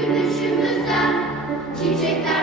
gülüşümüzden çiçekler